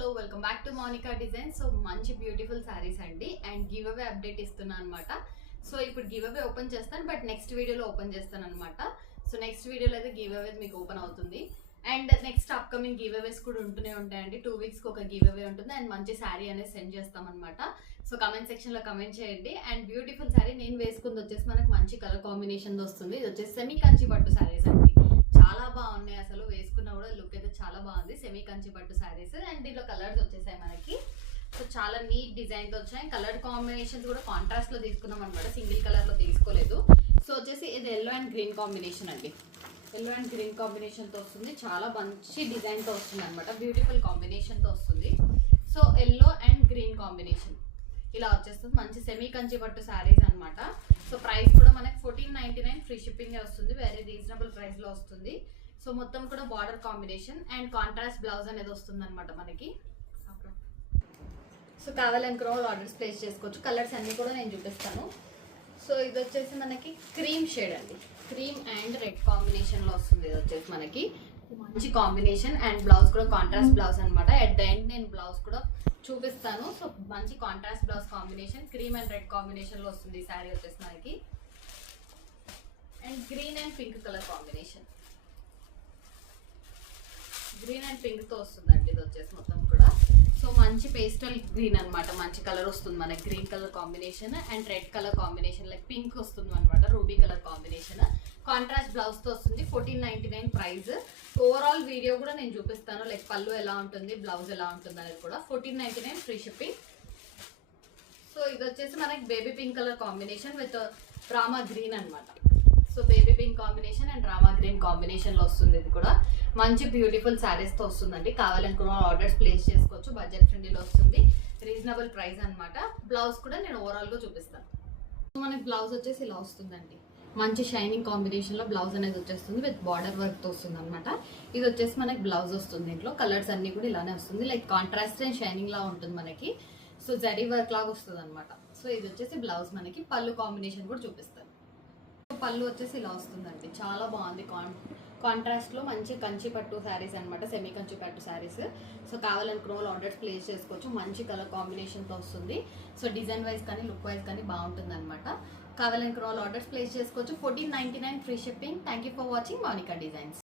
Hello welcome back to Monika design. So మంచి beautiful saris అండి and give away update ఇస్తున్నాను అనమాట. సో ఇప్పుడు గివ్ అవే ఓపెన్ చేస్తాను, బట్ నెక్స్ట్ వీడియోలో ఓపెన్ చేస్తాను అనమాట. సో నెక్స్ట్ వీడియోలో అయితే గివ్ అవే మీకు ఓపెన్ అవుతుంది అండ్ నెక్స్ట్ అప్కమింగ్ గివ్ అవేస్ కూడా ఉంటూనే ఉంటాయండి. 2 వీక్స్కి ఒక గివ్ అవే ఉంటుంది అండ్ మంచి శారీ అనేది సెండ్ చేస్తాం అనమాట. సో కమెంట్ సెక్షన్లో కమెంట్ చేయండి. అండ్ బ్యూటిఫుల్ శారీ నేను వేసుకుంది వచ్చేసి మనకు మంచి కలర్ కాంబినేషన్ వస్తుంది. ఇది వచ్చేసి సెమీ కంచి పట్టు శారీస్ అండి. చాలా బాగున్నాయి, అసలు వేసుకున్నా కూడా లుక్ అయితే చాలా బాగుంది. సెమీ కంచి పట్టు శారీస్ అండ్ దీంట్లో కలర్స్ వచ్చేసాయి మనకి. సో చాలా నీట్ డిజైన్తో వచ్చాయి. కలర్ కాంబినేషన్స్ కూడా కాంట్రాస్ట్ లో తీసుకున్నాం అనమాట, సింగిల్ కలర్ లో తీసుకోలేదు. సో వచ్చేసి ఇది ఎల్లో అండ్ గ్రీన్ కాంబినేషన్ అండి. ఎల్లో అండ్ గ్రీన్ కాంబినేషన్ తో వస్తుంది, చాలా మంచి డిజైన్ తో వస్తుంది అనమాట. బ్యూటిఫుల్ కాంబినేషన్ తో వస్తుంది. So yellow and green combination ఇలా వచ్చేస్తుంది. మంచి సెమీ కంచి పట్టు శారీస్ అనమాట. సో ప్రైస్ కూడా మనకి 1499 ఫ్రీ షిప్పింగ్ వస్తుంది. వెరీ రీజనబుల్ ప్రైస్ లో వస్తుంది. సో మొత్తం కూడా border combination and contrast blouse అనేది వస్తుంది అనమాట మనకి. సో కావాలనుకున్న వాళ్ళు ఆర్డర్స్ ప్లేస్ చేసుకోవచ్చు. కలర్స్ అన్ని కూడా నేను చూపిస్తాను. సో ఇది వచ్చేసి మనకి క్రీమ్ షేడ్ అండి, క్రీమ్ అండ్ రెడ్ కాంబినేషన్ లో వస్తుంది. ఇది వచ్చేసి మనకి మంచి కాంబినేషన్ అండ్ బ్లౌజ్ కూడా కాంట్రాస్ట్ బ్లౌజ్ అనమాట. అట్ ద ఎండ్ నేను బ్లౌజ్ కూడా చూపిస్తాను. సో మంచి contrast blouse combination, cream and red combination లో వస్తుంది ఈ శారీ వచ్చేసి మనకి. And green and pink colour combination, green and pink తో వస్తుందండి ఇది వచ్చేసి మొత్తం కూడా. సో మంచి పేస్టల్ గ్రీన్ అనమాట, మంచి కలర్ వస్తుంది మనకి. Green colour combination and red colour combination like pink వస్తుంది అనమాట. Ruby colour combination, contrast blouse తో వస్తుంది. 1499 ప్రైస్. ఓవరాల్ వీడియో కూడా నేను చూపిస్తాను, లైక్ పళ్ళు ఎలా ఉంటుంది, బ్లౌజ్ ఎలా ఉంటుంది అనేది కూడా. 1499 ఫ్రీ షిప్పింగ్. సో ఇది వచ్చేసి మనకి baby pink colour combination with Rama green అనమాట. So baby pink combination and Rama green combination లో వస్తుంది. ఇది కూడా మంచి బ్యూటిఫుల్ శారీస్ తో వస్తుందండి. కావాలనుకున్న ఆర్డర్స్ ప్లేస్ చేసుకోవచ్చు. బడ్జెట్ ఫ్రెండ్లీలో వస్తుంది, రీజనబుల్ ప్రైస్ అనమాట. బ్లౌజ్ కూడా నేను ఓవరాల్ గా చూపిస్తాను. సో మనకి బ్లౌజ్ వచ్చేసి ఇలా వస్తుందండి. మంచి షైనింగ్ కాంబినేషన్ లో బ్లౌజ్ అనేది వచ్చేస్తుంది విత్ బార్డర్ వర్క్ తో వస్తుంది అనమాట. ఇది వచ్చేసి మనకి బ్లౌజ్ వస్తుంది. దీంట్లో కలర్స్ అన్ని కూడా ఇలానే వస్తుంది, లైక్ కాంట్రాస్ట్ అండ్ షైనింగ్ లా ఉంటుంది మనకి. సో జరీ వర్క్ లాగా వస్తుంది అనమాట. సో ఇది వచ్చేసి బ్లౌజ్ మనకి. పళ్ళు కాంబినేషన్ కూడా చూపిస్తాను. పళ్ళు వచ్చేసి ఇలా వస్తుందండి, చాలా బాగుంది. కాంట్రాస్ట్ లో మంచి కంచి పట్టు శారీస్ అనమాట, సెమీ కంచి పట్టు శారీస్. సో కావాలనుకున్న వాళ్ళు ఆర్డర్స్ ప్లేస్ చేసుకోవచ్చు. మంచి కలర్ కాంబినేషన్ తో వస్తుంది. సో డిజైన్ వైజ్ కానీ లుక్ వైజ్ కానీ బాగుంటుంది అనమాట. కావాలనుకున్న వాళ్ళు ఆర్డర్స్ ప్లేస్ చేసుకోవచ్చు. 1499 free shipping. Thank you for watching Monika designs.